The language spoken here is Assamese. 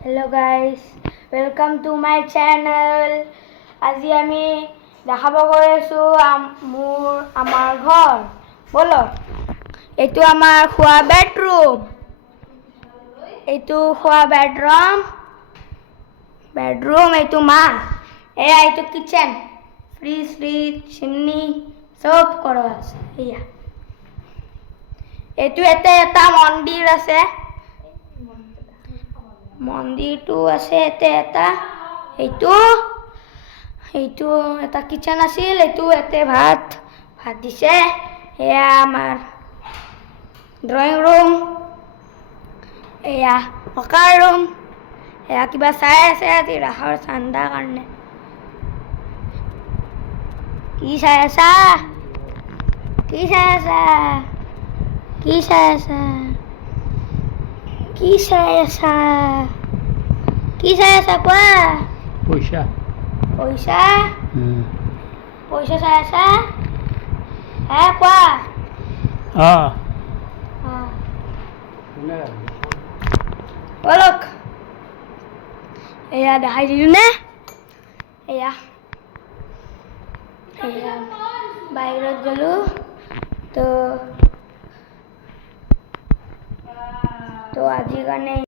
Hello guys, welcome to my channel. আজি আমি দেখাব গৈ আছো আমাৰ ঘৰ। বলো, এইটো আমাৰ খোৱা বেডৰুম। এইটো খোৱা বেডৰুম এইটো মা। এইটো কিচেন, ফ্ৰিজ চিমনি সব কৰা আছে। এইটো এটা মন্দিৰ আছে। মন্দিৰটো আছে এটা এইটো এটা কিচেন আছিল। এইটো ভাত দিছে। এয়া আমাৰ ড্ৰয়িং ৰুম, এয়া পকাৰ ৰুম। এয়া কিবা চাই আছে আজি ৰাসৰ চান্দা কাৰণে। কি চাই আছা? কি চাই আছা কোৱা? পইচা চাই আছা? কোৱা? বলক, এয়া দেখাই দিলো নে? এয়া বাহিৰত গলো তো আজিৰ কাৰণে